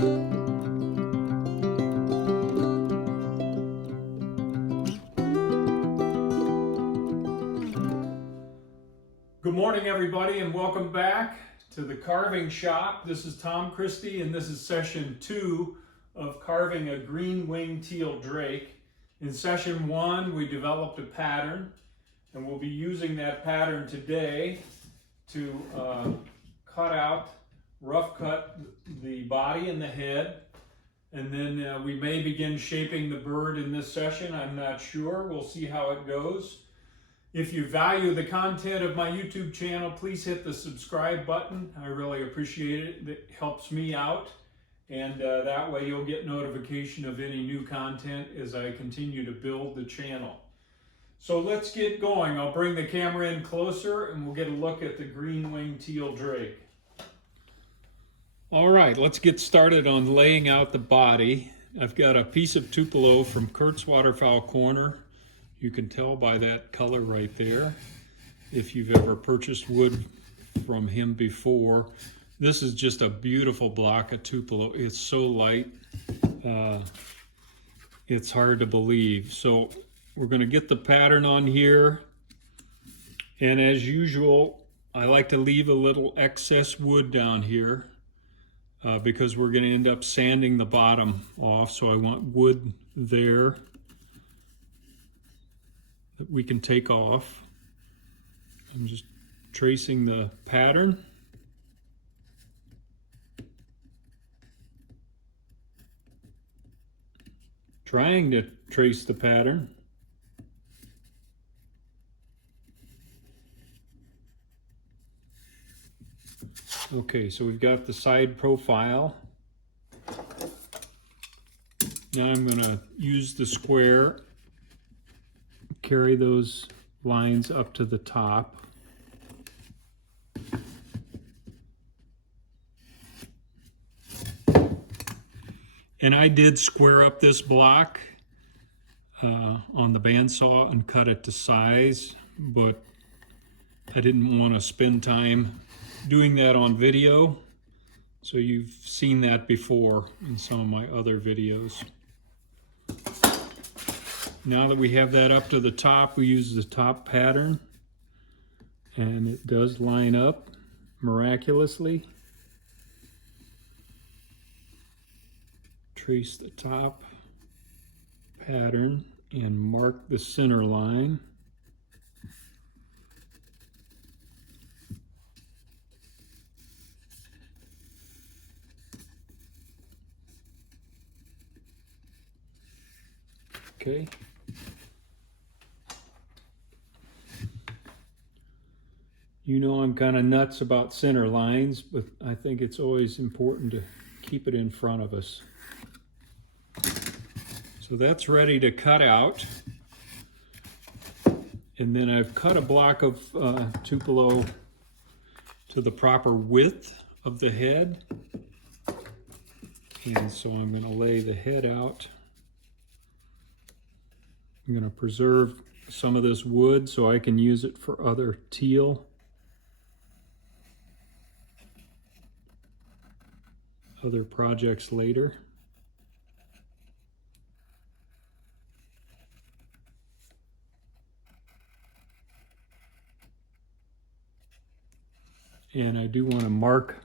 Good morning, everybody, and welcome back to the carving shop. This is Tom Christie, and this is session 2 of carving a green-winged teal drake. In session 1, we developed a pattern, and we'll be using that pattern today to rough cut the body and the head. And then we may begin shaping the bird in this session. I'm not sure. We'll see how it goes. If you value the content of my YouTube channel, please hit the subscribe button. I really appreciate it. It helps me out. And that way you'll get notification of any new content as I continue to build the channel. So let's get going. I'll bring the camera in closer and we'll get a look at the green-winged teal drake. All right, let's get started on laying out the body. I've got a piece of Tupelo from Kurt's Waterfowl Corner. You can tell by that color right there if you've ever purchased wood from him before. This is just a beautiful block of Tupelo. It's so light, it's hard to believe. So we're going to get the pattern on here. And as usual, I like to leave a little excess wood down here because we're going to end up sanding the bottom off. So I want wood there that we can take off. I'm just tracing the pattern. Trying to trace the pattern. Okay, so we've got the side profile. Now I'm going to use the square, carry those lines up to the top. And I did square up this block on the bandsaw and cut it to size, but I didn't want to spend time doing that on video. So you've seen that before in some of my other videos. Now that we have that up to the top, we use the top pattern, and it does line up miraculously. Trace the top pattern and mark the center line. Okay. You know I'm kind of nuts about center lines, but I think it's always important to keep it in front of us. So that's ready to cut out. And then I've cut a block of Tupelo to the proper width of the head. And so I'm going to lay the head out. I'm going to preserve some of this wood so I can use it for other teal. Other projects later. And I do want to mark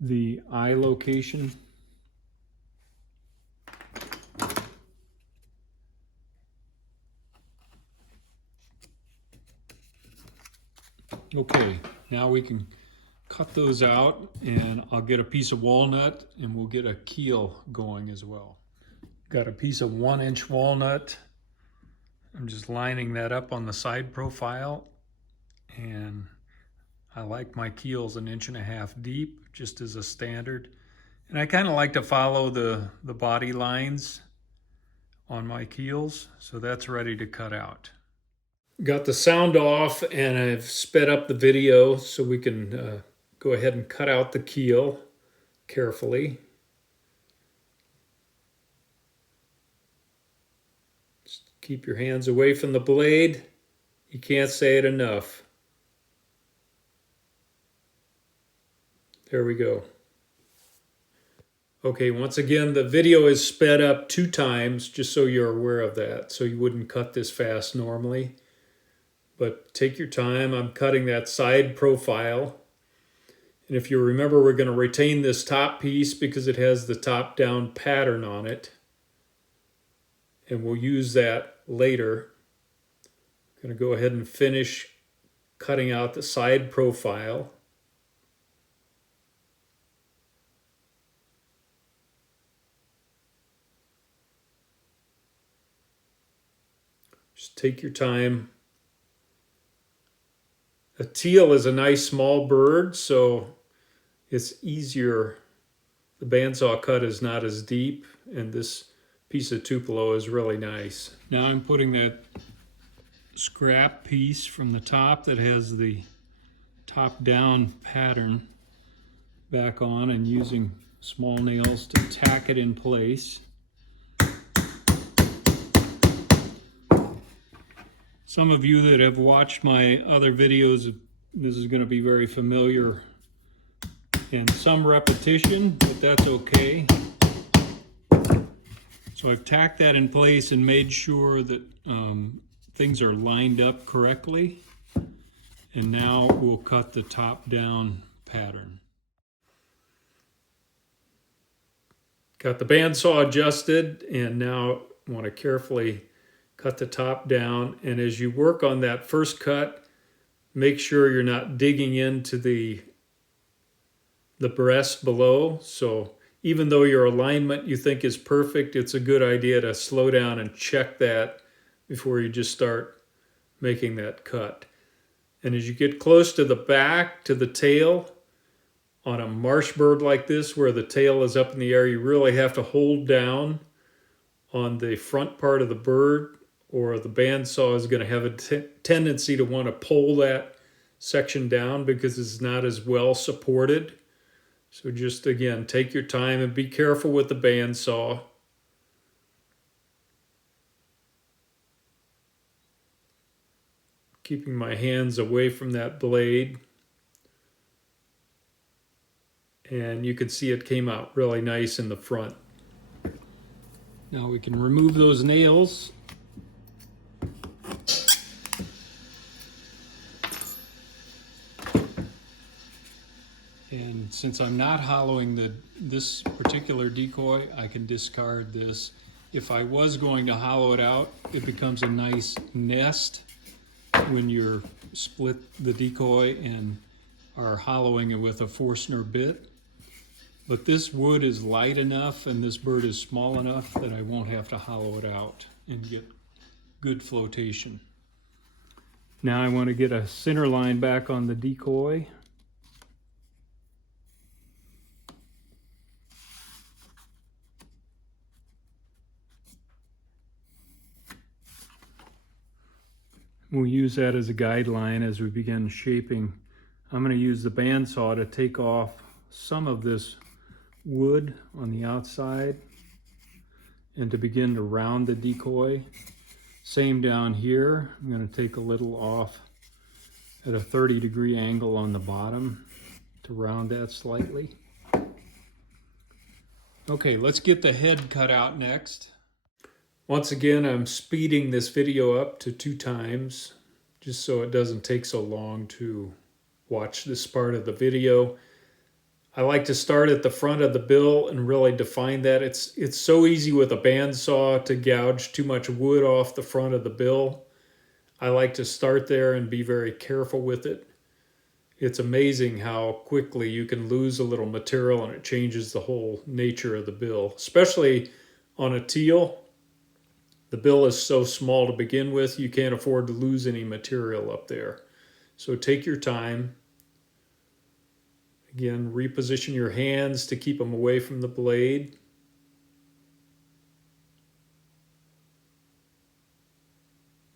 the eye location. Okay, now we can cut those out, and I'll get a piece of walnut and we'll get a keel going as well. Got a piece of 1-inch walnut. I'm just lining that up on the side profile, and I like my keels 1.5 inches deep, just as a standard. And I kind of like to follow the body lines on my keels, so that's ready to cut out. Got the sound off, and I've sped up the video so we can go ahead and cut out the keel carefully. Just keep your hands away from the blade. You can't say it enough. There we go. Okay, once again, the video is sped up 2 times, just so you're aware of that, so you wouldn't cut this fast normally. But take your time. I'm cutting that side profile. And if you remember, we're going to retain this top piece because it has the top-down pattern on it. And we'll use that later. I'm going to go ahead and finish cutting out the side profile. Just take your time. A teal is a nice small bird, so it's easier. The bandsaw cut is not as deep, and this piece of Tupelo is really nice. Now I'm putting that scrap piece from the top that has the top-down pattern back on and using small nails to tack it in place. Some of you that have watched my other videos, this is going to be very familiar and some repetition, but that's okay. So I've tacked that in place and made sure that things are lined up correctly. And now we'll cut the top down pattern. Got the bandsaw adjusted, and now I want to carefully cut the top down. And as you work on that first cut, make sure you're not digging into the breast below. So even though your alignment you think is perfect, it's a good idea to slow down and check that before you just start making that cut. And as you get close to the back, to the tail, on a marsh bird like this where the tail is up in the air, you really have to hold down on the front part of the bird, or the bandsaw is going to have a tendency to want to pull that section down because it's not as well supported. So just again, take your time and be careful with the bandsaw. Keeping my hands away from that blade. And you can see it came out really nice in the front. Now we can remove those nails. And since I'm not hollowing this particular decoy, I can discard this. If I was going to hollow it out, it becomes a nice nest when you're split the decoy and are hollowing it with a Forstner bit. But this wood is light enough and this bird is small enough that I won't have to hollow it out and get good flotation. Now I want to get a center line back on the decoy. We'll use that as a guideline as we begin shaping. I'm going to use the bandsaw to take off some of this wood on the outside and to begin to round the decoy. Same down here. I'm going to take a little off at a 30-degree angle on the bottom to round that slightly. Okay, let's get the head cut out next. Once again, I'm speeding this video up to 2 times just so it doesn't take so long to watch this part of the video. I like to start at the front of the bill and really define that. It's so easy with a bandsaw to gouge too much wood off the front of the bill. I like to start there and be very careful with it. It's amazing how quickly you can lose a little material and it changes the whole nature of the bill, especially on a teal. The bill is so small to begin with, you can't afford to lose any material up there. So take your time. Again, reposition your hands to keep them away from the blade.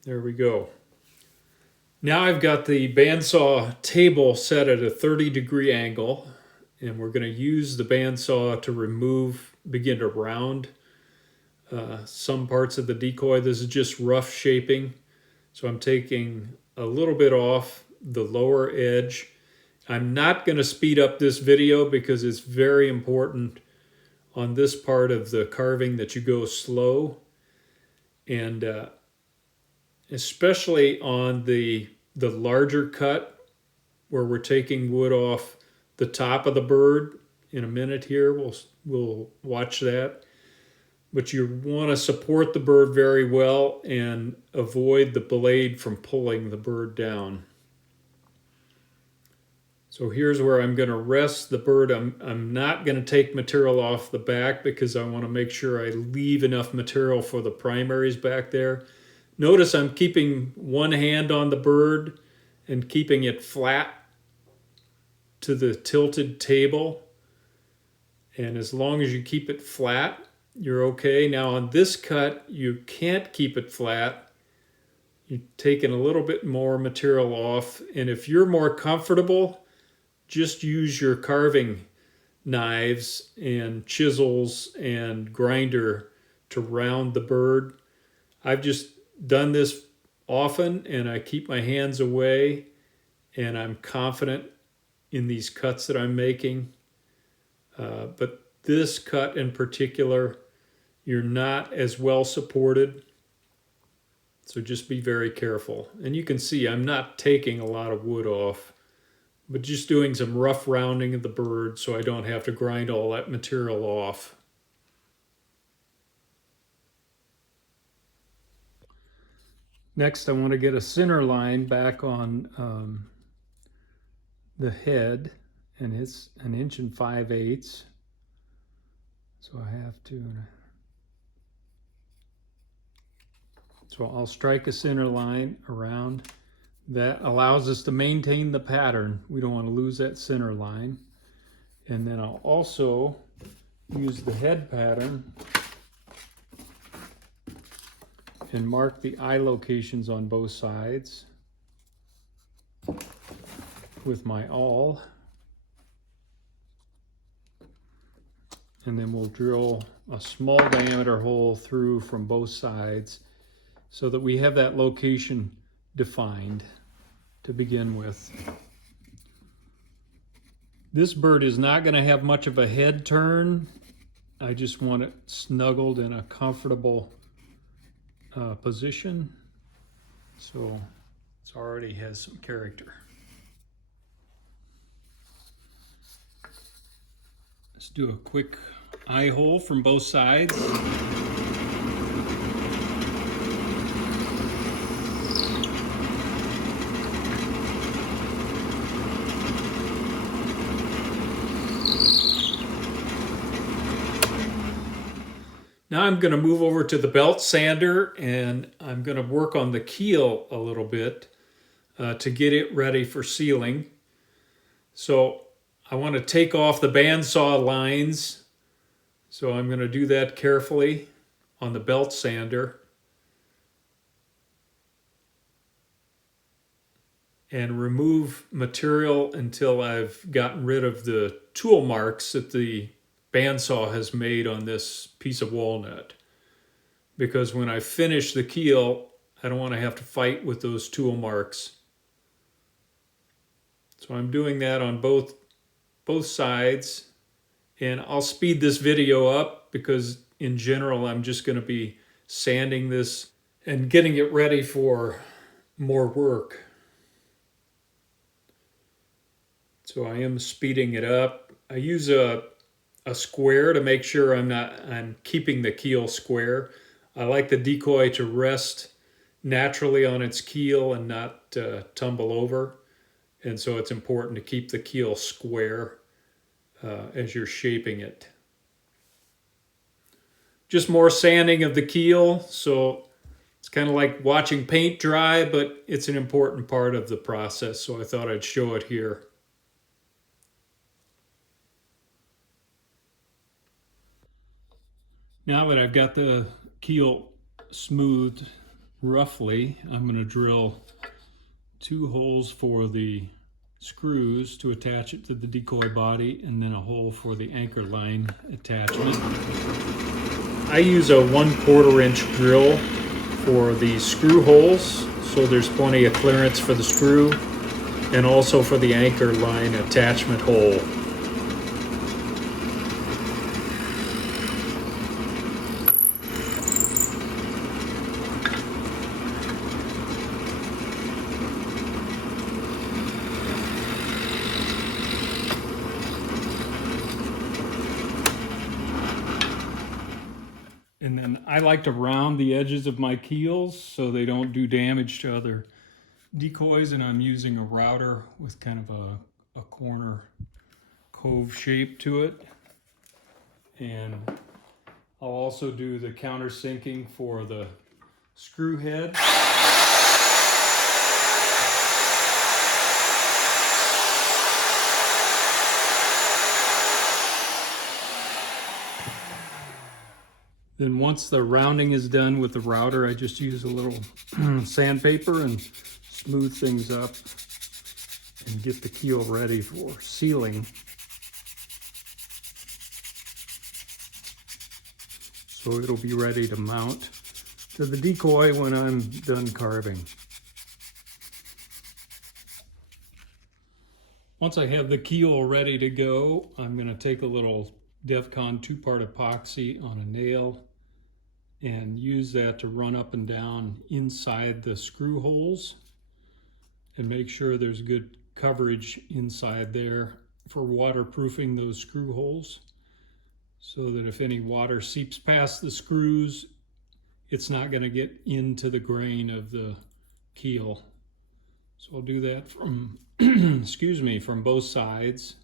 There we go. Now I've got the bandsaw table set at a 30-degree angle, and we're going to use the bandsaw to begin to round some parts of the decoy. This is just rough shaping. So I'm taking a little bit off the lower edge. I'm not going to speed up this video because it's very important on this part of the carving that you go slow, and especially on the larger cut where we're taking wood off the top of the bird. In a minute here, we'll watch that. But you want to support the bird very well and avoid the blade from pulling the bird down. So here's where I'm going to rest the bird. I'm not going to take material off the back because I want to make sure I leave enough material for the primaries back there. Notice I'm keeping one hand on the bird and keeping it flat to the tilted table. And as long as you keep it flat, you're okay. Now on this cut, you can't keep it flat. You're taking a little bit more material off. And if you're more comfortable, just use your carving knives and chisels and grinder to round the bird. I've just done this often and I keep my hands away and I'm confident in these cuts that I'm making. But this cut in particular, you're not as well supported. So just be very careful. And you can see I'm not taking a lot of wood off, but just doing some rough rounding of the bird so I don't have to grind all that material off. Next, I want to get a center line back on the head, and it's 1 5/8 inches. So I have to, so I'll strike a center line around. That allows us to maintain the pattern. We don't want to lose that center line. And then I'll also use the head pattern and mark the eye locations on both sides with my awl. And then we'll drill a small diameter hole through from both sides so that we have that location defined to begin with. This bird is not going to have much of a head turn. I just want it snuggled in a comfortable position, so it already has some character. Let's do a quick eye hole from both sides. Now I'm going to move over to the belt sander and I'm going to work on the keel a little bit to get it ready for sealing. So I want to take off the bandsaw lines. So I'm going to do that carefully on the belt sander. And remove material until I've gotten rid of the tool marks that the bandsaw has made on this piece of walnut, because when I finish the keel, I don't want to have to fight with those tool marks. So I'm doing that on both sides, and I'll speed this video up because in general I'm just going to be sanding this and getting it ready for more work. So I am speeding it up. I use a square to make sure I'm keeping the keel square. I like the Decoy to rest naturally on its keel and not tumble over. And so it's important to keep the keel square as you're shaping it. Just more sanding of the keel. So it's kind of like watching paint dry, but it's an important part of the process. So I thought I'd show it here. Now that I've got the keel smoothed roughly, I'm going to drill 2 holes for the screws to attach it to the decoy body, and then a hole for the anchor line attachment. I use a 1/4 inch drill for the screw holes, so there's plenty of clearance for the screw, and also for the anchor line attachment hole. And then I like to round the edges of my keels so they don't do damage to other decoys, and I'm using a router with kind of a corner cove shape to it. And I'll also do the countersinking for the screw head. Then once the rounding is done with the router, I just use a little sandpaper and smooth things up and get the keel ready for sealing. So it'll be ready to mount to the decoy when I'm done carving. Once I have the keel ready to go, I'm going to take a little DevCon 2-part epoxy on a nail and use that to run up and down inside the screw holes and make sure there's good coverage inside there for waterproofing those screw holes, so that if any water seeps past the screws, it's not going to get into the grain of the keel. So I'll do that from excuse me, from both sides,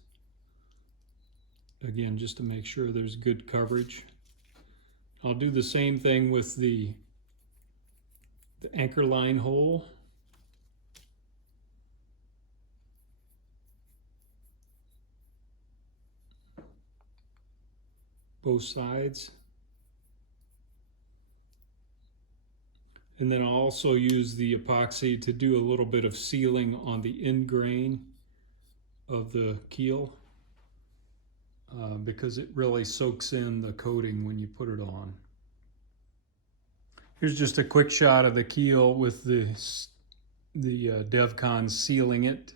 again, just to make sure there's good coverage. I'll do the same thing with the anchor line hole. Both sides. And then I'll also use the epoxy to do a little bit of sealing on the end grain of the keel, because it really soaks in the coating when you put it on. Here's just a quick shot of the keel with the DevCon sealing it,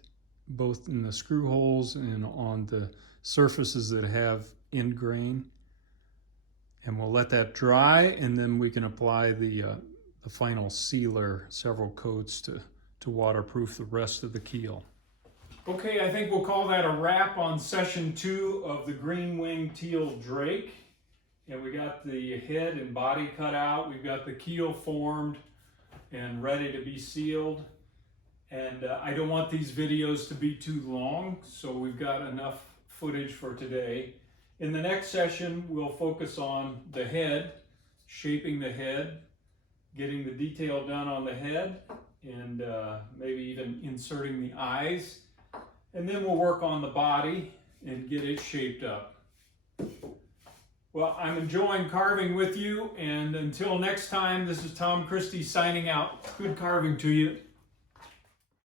both in the screw holes and on the surfaces that have end grain. And we'll let that dry, and then we can apply the final sealer, several coats to waterproof the rest of the keel. Okay, I think we'll call that a wrap on session 2 of the Green-winged Teal Drake. And we got the head and body cut out. We've got the keel formed and ready to be sealed. And I don't want these videos to be too long, so we've got enough footage for today. In the next session, we'll focus on the head, shaping the head, getting the detail done on the head, and maybe even inserting the eyes. And then we'll work on the body and get it shaped up. Well, I'm enjoying carving with you, and until next time, this is Tom Christie signing out. Good carving to you.